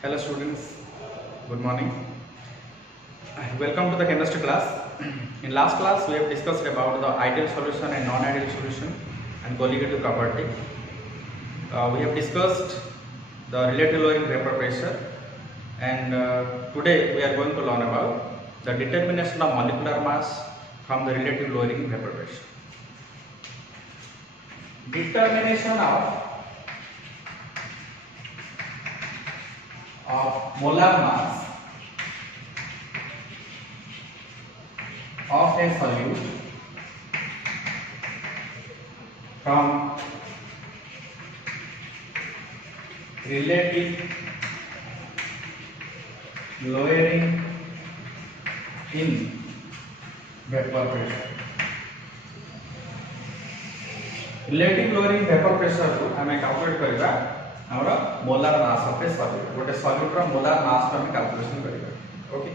Hello students, good morning. Welcome to the chemistry class. In last class we have discussed about the ideal solution and non-ideal solution and colligative property. We have discussed the relative lowering vapor pressure, and today we are going to learn about the determination of molecular mass from the relative lowering vapor pressure. Determination of molar mass of a solute from relative lowering in vapor pressure. Relative lowering vapor pressure को हमें calculate करिबा हमर molar mass of A solute गोटे solute रो molar mass को हमें calculation करिबा. Okay,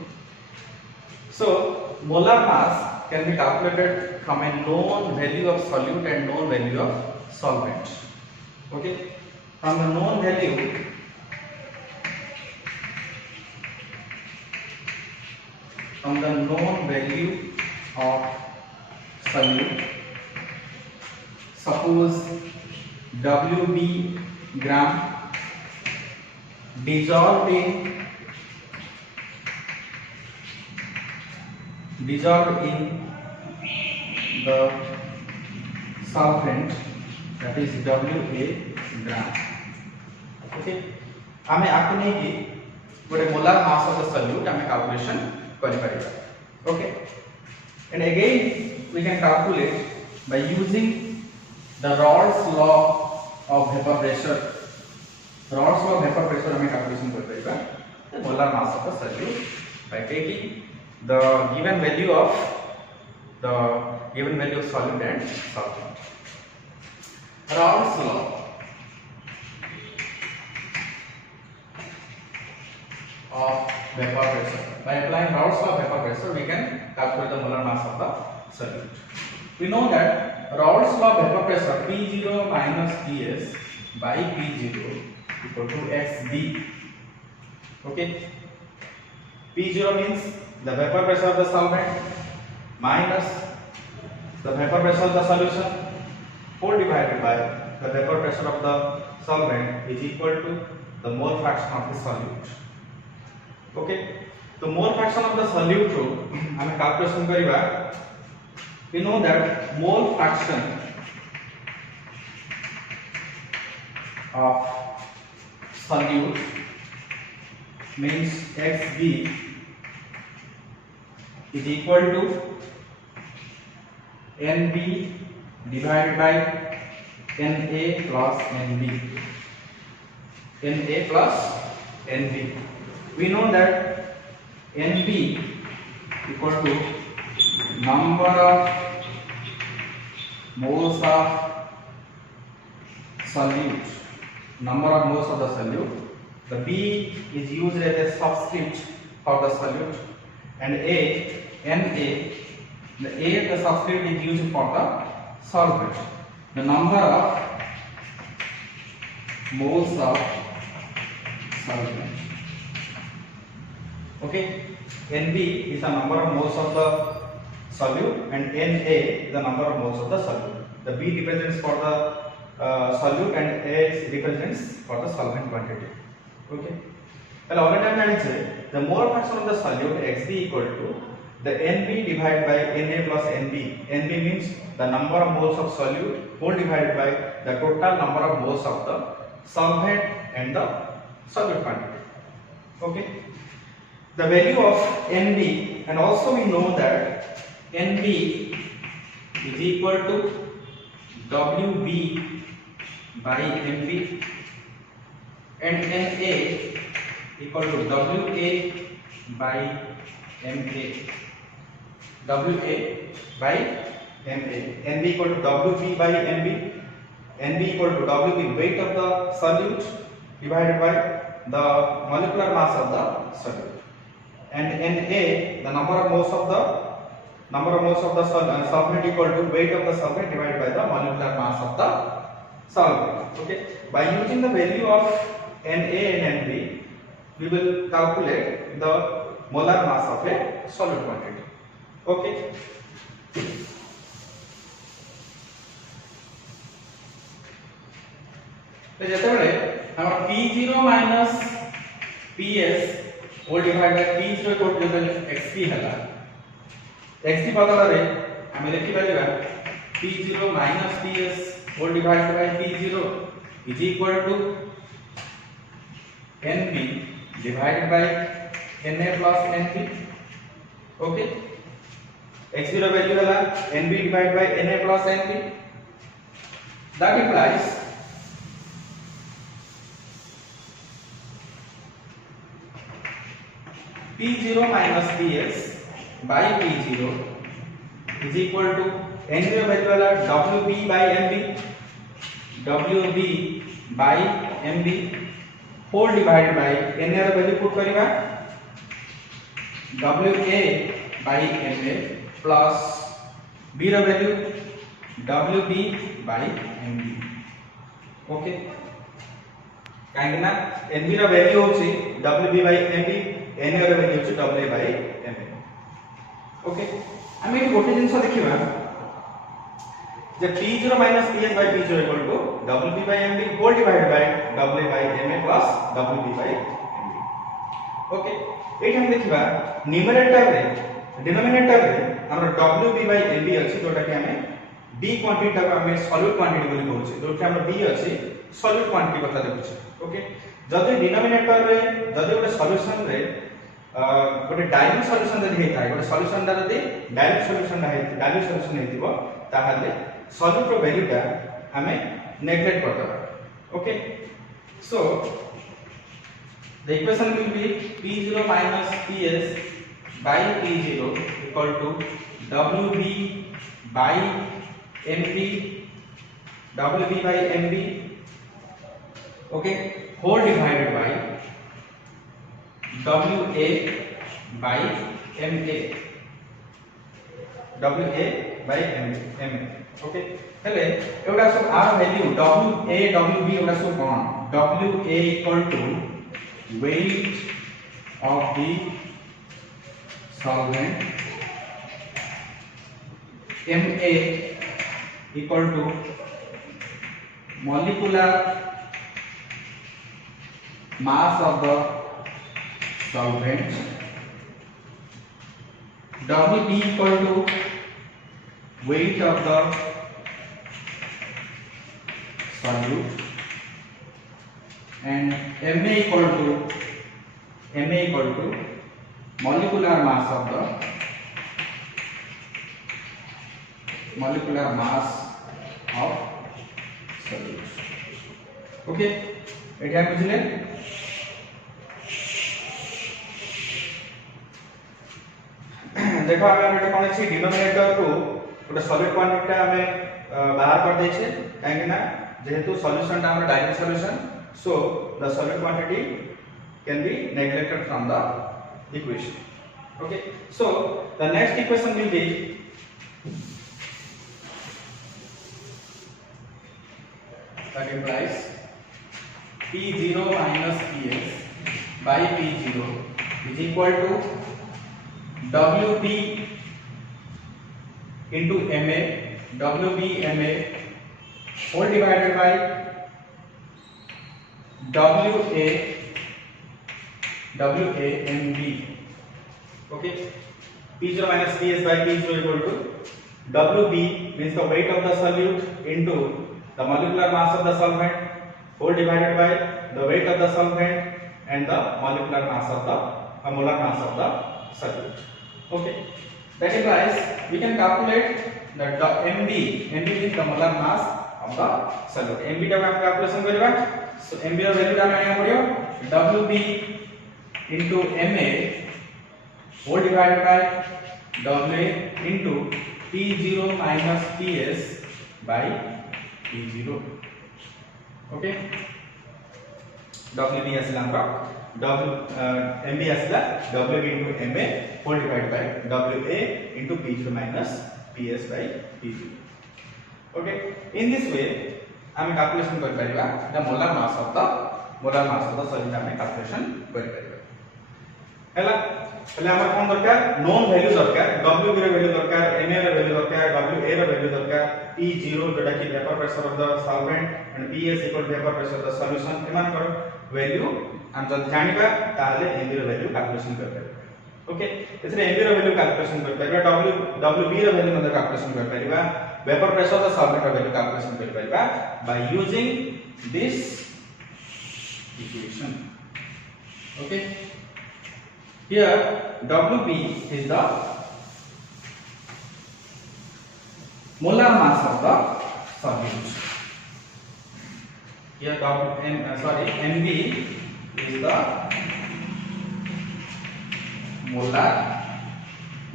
so molar mass can be calculated from a known value of solute and known value of solvent. Okay, from the known value of solute, suppose Wb gram dissolved in the solvent, that is Wa gram. Okay, हमें आके नहीं कि गोटे molar mass of the solute हमें calculation करि परिबा. Okay, and again we can calculate by using the Raoult's law of vapor pressure. Raoult's law of vapor pressure हमें calculation कर परिबा the molar mass of the solute by taking the given value of solute and solvent. Raoult's law of vapor pressure. By applying Raoult's law of vapor pressure, we can calculate the molar mass of the solute. We know that Raoult's law of vapor pressure P0 minus Ps by P0 equal to xd. Okay, P0 means the vapor pressure of the solvent minus the vapor pressure of the solution whole divided by the vapor pressure of the solvent is equal to the mole fraction of the solute. Okay, तो mole fraction of the solute रो हमें calculation करिबा. We know that mole fraction of solute means xb is equal to Nb divided by Na plus Nb. Na plus Nb. We know that Nb equal to number of moles of solute. Number of moles of the solute. The B is used as a subscript for the solute, and the subscript is used for the solvent. The number of moles of solvent. Okay, Nb is the number of moles of the solute, and Na is the number of moles of the solute. The B represents for the solute and A represents for the solvent quantity. Okay, well already I said the mole fraction of the solute xb equal to the Nb divided by Na plus Nb. Nb means the number of moles of solute whole divided by the total number of moles of the solvent and the solute quantity. Okay, the value of Nb, and also we know that Nb is equal to Wb by Mb, and Na equal to Wa by Ma. Wa by Ma. Nb equal to Wb by Mb. Nb equal to Wb weight of the solute divided by the molecular mass of the solute, and Na the number of moles of the solvent equal to weight of the solvent divided by the molecular mass of the solvent. Okay, by using the value of Na and Nb, we will calculate the molar mass of a solid quantity. Okay. तो जेतेबेले हमर P0 minus PS whole divide by P0 equal to xp हला xp बदला रे हम लिखि परिबा P0 minus PS whole divide by P0 is equal to NP divided by Na plus NP. Okay, x0 value हला NB divided by Na plus NP. That implies P0 minus PS by P0 is equal to NB value हला WB by MB, WB by MB whole divided by Na ର value put करिबा WA by MA plus B ର value WB by MB. Okay, काहे ना NB ର value होची WB by MB, Na ର value होची WA by MA. Okay, हम एठी गोटे जिंस देखिबा जे P0 minus PS by P0 equal to WB by MB whole divided by WA by MA plus WB by MB. Okay, एठी हम देखिबा न्यूमरेटर रे डिनोमिनेटर रे हमर WB by MB अछि जोटा कि हमें B क्वांटिटी तक हमें सॉलिड क्वांटिटी बोली कहू छी जोटा हमर B अछि सॉलिड क्वांटिटी कथा देखु छी. ओके, जदि डिनोमिनेटर रे जदि गोटे सॉल्यूशन रे गोटे डाइल्यूट सॉल्यूशन जदि हेता गोटे सॉल्यूशन दा जदि डाइल्यूट सॉल्यूशन हेतिबो ताहाले सॉल्यूट रो वैल्यू टा हमें नेग्लेक्ट कर दबा. Okay, so the equation will be P0 minus PS by P0 equal to WB by MB, WB by MB, okay, whole divided by WA by MA, WA by MA. Okay, हेले एटा सब are value WA WB एटा सब कोन WA equal to weight of the solvent, Ma equal to molecular mass of the solvent, WB equal to weight of the solute, and Ma equal to molecular mass of solute. Okay, एटा बुझले. देखो हमें एटा कोन अछि denominator को गोटे solid quantity हमें बाहर कर दै छै काहे ना जेहेतु सॉल्यूशन ता हमर dilute solution, so the solid quantity can be neglected from the equation. Okay, so the next equation will be that implies P0 minus PS by P0 is equal to WB into MA, WB MA whole divided by WA MB. Okay, P0 minus PS by P0 equal to WB means the weight of the solute into the molecular mass of the solvent whole divided by the weight of the solvent and the molecular mass of the molar mass of the solute. Okay, that implies we can calculate the MB is the molar mass of the solute. MB टा हम calculation करबा. So MB ର value ଟା आनिया पड़ियो WB into MA whole divided by WA into P0 minus PS by P0. Okay, WB असला हमर MB असला WB into MA whole divided by WA into P0 minus PS by P0. Okay, in this way हम calculation कर परिबा the molar mass of the molar mass of the solute हमें calculation कर परिबा हैला पहले हमर कोन दरकार नोन वैल्यू दरकार W रो वैल्यू दरकार Na रो वैल्यू दरकार Wa रो वैल्यू दरकार P0 जोटा कि vapour pressure of the solvent and PS equal vapour pressure of the solution एमान कर वैल्यू हम जब जानिबा ताले Mb रो वैल्यू कैलकुलेशन कर परिबा ओके इसरे Mb रो वैल्यू कैलकुलेशन कर परिबा Wb रो वैल्यू मतलब कैलकुलेशन कर परिबा vapour pressure of the solvent रो वैल्यू कैलकुलेशन कर परिबा by using this equation okay. Here Wb is the molar mass of the solute. Here Mb is the molar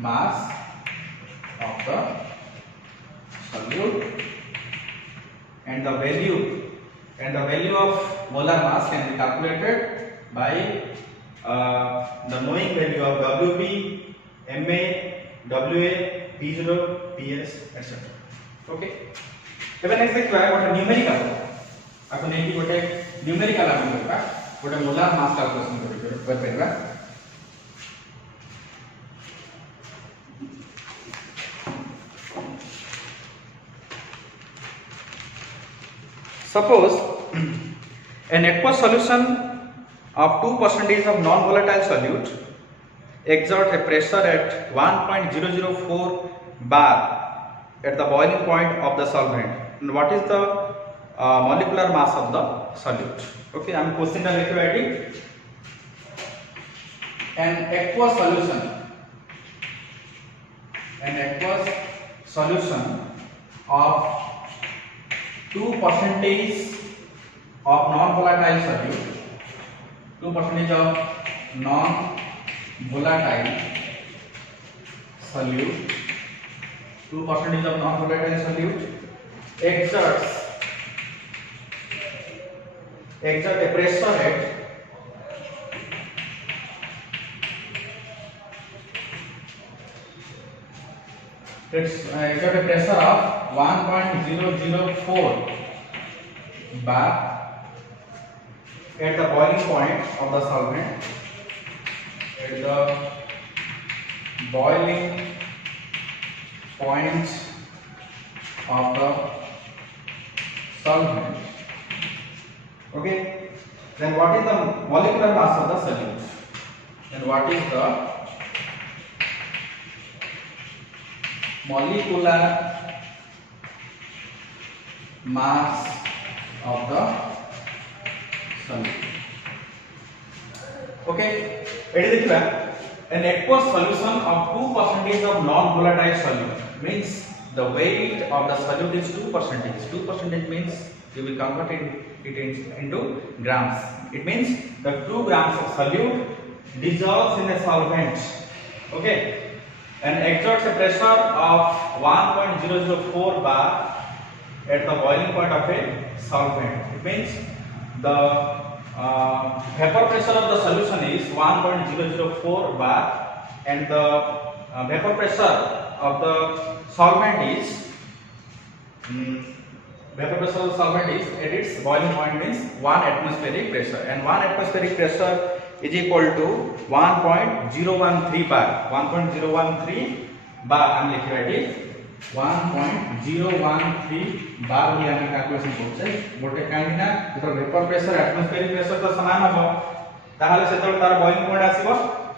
mass of the solute, and the value of molar mass can be calculated by the knowing value of Wb, Ma, Wa, P0, Ps, etc. Okay. ଏବେ next ଦେଖିବା ଗୋଟେ numerical ଆପଣ ଏଠି ଗୋଟେ numerical ଆମେ କରିବା ଗୋଟେ ମୋଲାର ମାସ୍ calculation କରିପାରିବା suppose an aqueous solution of 2% of non-volatile solute exert a pressure at 1.004 bar at the boiling point of the solvent. And what is the molecular mass of the solute? Okay, I am question ta likhiba eti an aqueous solution of 2% of non-volatile solute, 2% of non-volatile solute, 2% of non-volatile solute exert a pressure at exert a pressure of 1.004 bar at the boiling point of the solvent, at the boiling point of the solvent. Okay, then what is the molecular mass of the solute? Then what is the molecular mass of the solute? Okay, eighty देखिबा an aqueous solution of 2% of non-volatile solute means the weight of the solute is 2%. 2% means you will convert it into grams. It means the 2 grams of solute dissolves in a solvent. Okay, and exerts a pressure of 1.004 bar at the boiling point of a solvent. It means the vapor pressure of the solution is 1.004 bar and the vapor pressure of the solvent is at its boiling point means 1 atmospheric pressure, and 1 atmospheric pressure is equal to 1.013 bar. 1.013 bar हम लिखिबा eighty 1.013 बार भी हम calculation करछे गोटे काहे ना जेतो vapour pressure atmospheric pressure तो समान हो ताहाले सेतो तार बॉइलिंग पॉइंट आसीबो.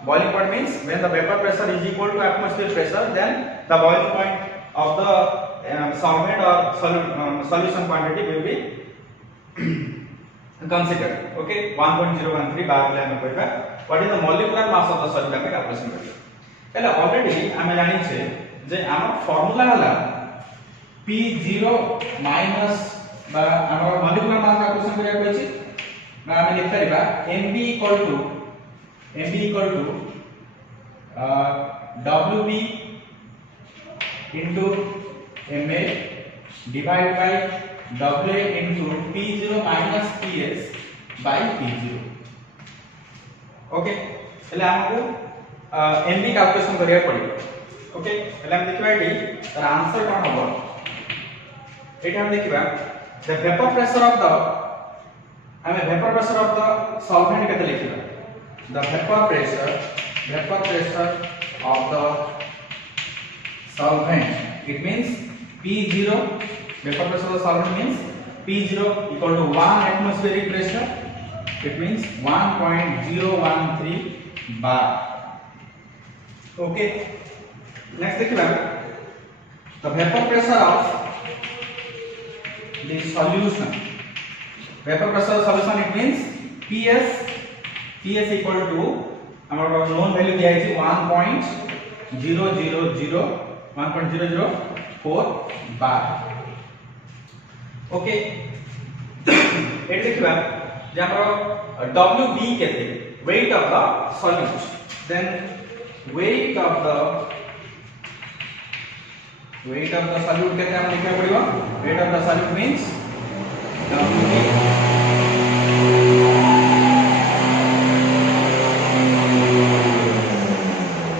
Boiling point means when the vapour pressure is equal to atmospheric pressure then the boiling point of the solvent or solution quantity will be considered. Okay, 1.013 bar ले हम कहबा what is the molecular mass of the solute हम calculation करबा. पहले already हम जानि छे जे हमर फार्मूला हला P0 माइनस बा हमर मोलेकुलर मास कैलकुलेशन करिया कहै छी बा हम लिख परिबा Mb equal to Wb into Ma divided by Wa into P0 minus Ps by P0. Okay, એટલે हमको Mb कैलकुलेशन करिया पड़िबो. ओके, એટલે हम देखिबा एटी तर आंसर कोन होबो एटी हम देखिबा the vapor pressure of the आम vapour pressure of the solvent केते लिखिबा the vapour pressure of the solvent it means P0 vapor pressure of the solvent means P0 equal to 1 atmospheric pressure it means 1.013 bar okay next देखिबा the vapor pressure of the solution vapor pressure of solution it means PS equal to our known value दिया है 1.004 bar okay eight देखिबा जे हमर WB केते weight of the solute then weight of the solute केते हम लिखा पड़िबो weight of the solute means WB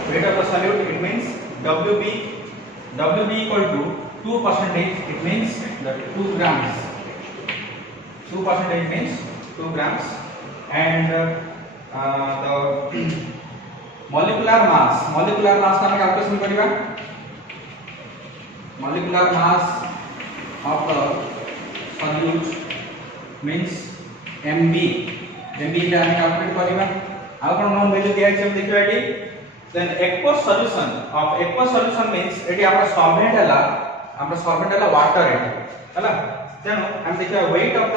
weight of the solute it means WB equal to 2% it means the 2 grams 2% means 2 grams and the molecular mass का हम calculation करिबा molecular mass of the solute means MB के हम calculate करिबा आ कोन known value दिया छै हम देखिबा eighty then aqueous solution means eighty आपन सॉल्वेंट हला वाटर एटी हला तेनो हम देखिबा weight of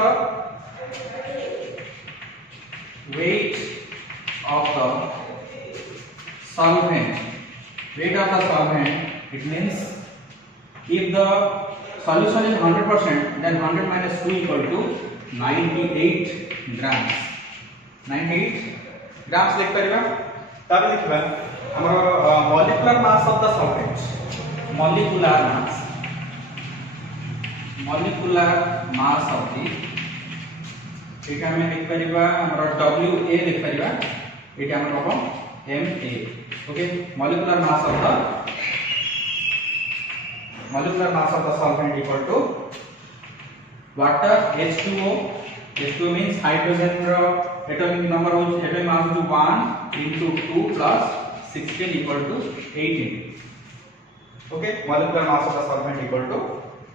the solvent it means if the solution is 100% then 100 minus 2 equal to 98 grams 98 grams लिख परिबा तब लिखबा हमर molecular mass of the solvent molecular mass of the ठीक है हमें लिख परिबा हमर WA लिख परिबा एटी हमर को MA okay molecular mass of the solvent equal to water H2O means hydrogen atomic number atomic mass is 1 into 2 plus 16 equal to 18 okay molecular mass of the solvent equal to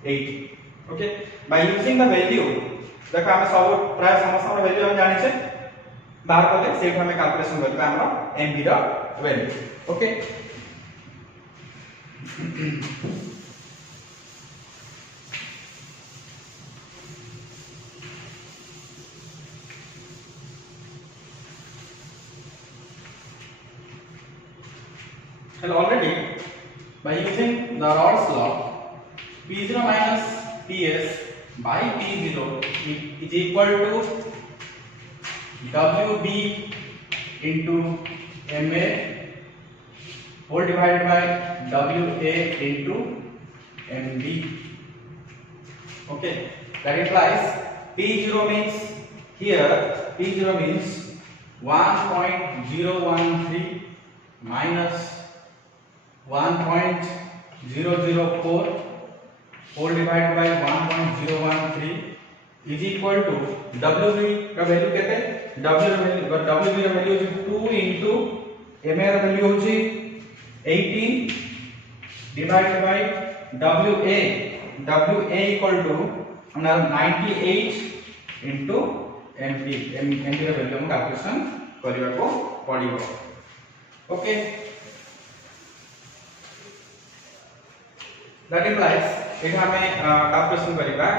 18 okay by using the value देखो हमें सब प्राय समस्त value हम जानि छे बाहर करले सेट हमें कैलकुलेशन करबा हमरा mb रा value okay well already by using the Raoult's law P0 minus PS by P0 is equal to WB into MA whole divided by WA into MB okay that implies P0 means here P0 means 1.013 minus 1.004 whole divided by 1.013 is equal to WB का value कहते हैं WB का value 2 into MA का value होची 18 divided by WA equal to 98 into MB का value हम calculation करिवा को पड़िबो okay that implies it हमें कैलकुलेशन करिबा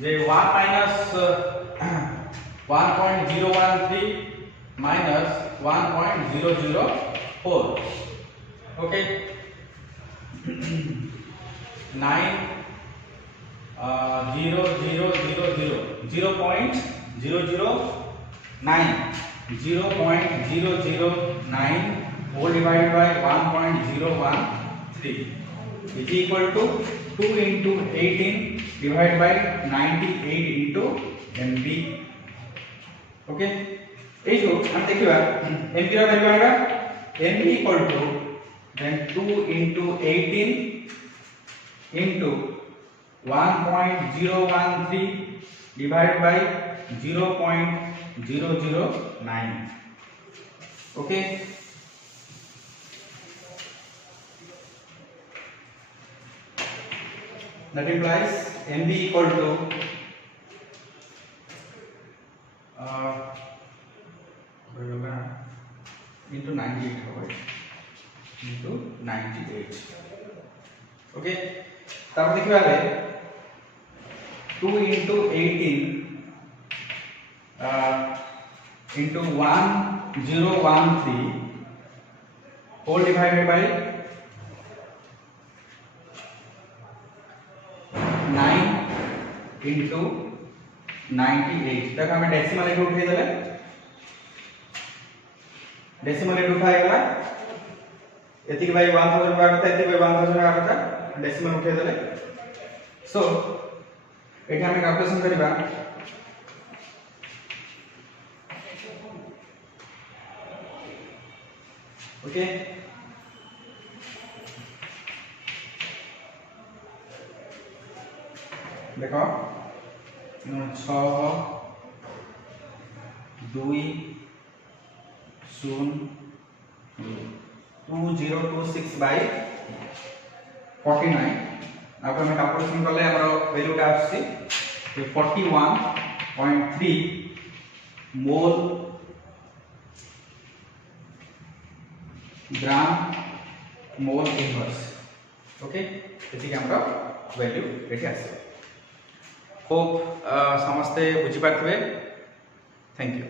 जे 1 minus 1.013 minus 1.004 okay 9 0 0 0 0 0.009 whole divided by 1.013 is equal to 2 into 18 divided by 98 into MB okay ए जो हम देखिबा MB रा वैल्यू आएगा MB equal to then 2 into 18 into 1.013 divided by 0.009. Okay, that implies MB equal to into 98 into 98. Okay, तब देखिए 2 into 18 into 1013 whole divided by 9 into 98 तक हमें decimal एक उठे देले डेसिमल एक उठाए गला एति के भाई 1000 बागता एति भाई 1000 बागता डेसिमल उठे देले सो एठी हमें कैलकुलेशन करिबा ओके देखो 6 2 0 2026 by 49 अब हमें कैलकुलेशन करले हमरो वैल्यू का आछि 41.3 मोल ग्राम मोल इनवर्स ओके एति के हमरो वैल्यू एठी आछि होप समस्ते बुझी पारथिबे थैंक यू।